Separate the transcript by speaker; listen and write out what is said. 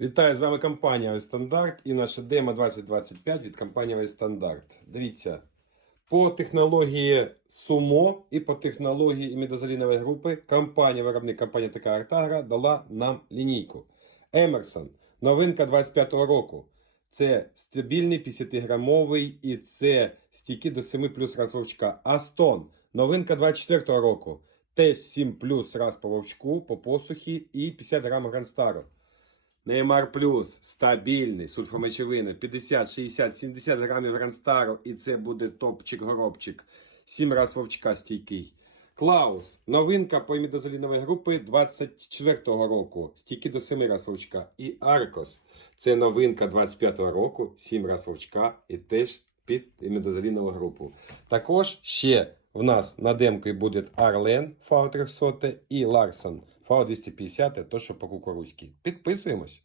Speaker 1: Вітаю з вами компанія Стандарт і наше демо 2025 від компанії Стандарт. Дивіться, по технології Сумо і по технології імідозалінової групи компанія, виробник компанія така Артагра дала нам лінійку. Емерсон, новинка 25-го року. Це стабільний 50-грамовий і це стійки до 7 плюс раз вовчка. Астон, новинка 24-го року. Теж 7 плюс раз по вовчку, по посухі і 50 грам Гранстару. Неймар Плюс. Стабільний, сульфомечовина 50, 60, 70 грамів Гранстару, і це буде топчик-горобчик. 7 раз вовчка стійкий. Клаус, новинка по імідозолінової групи 24-го року, стійки до 7 раз вовчка. І Аркос, це новинка 25-го року, 7 раз вовчка. І теж під імідозолінову групу. Також ще в нас на демці буде Арлен ФАО 300 і Ларсон ФАО 250, то що по кукурузьки. Підписуємось.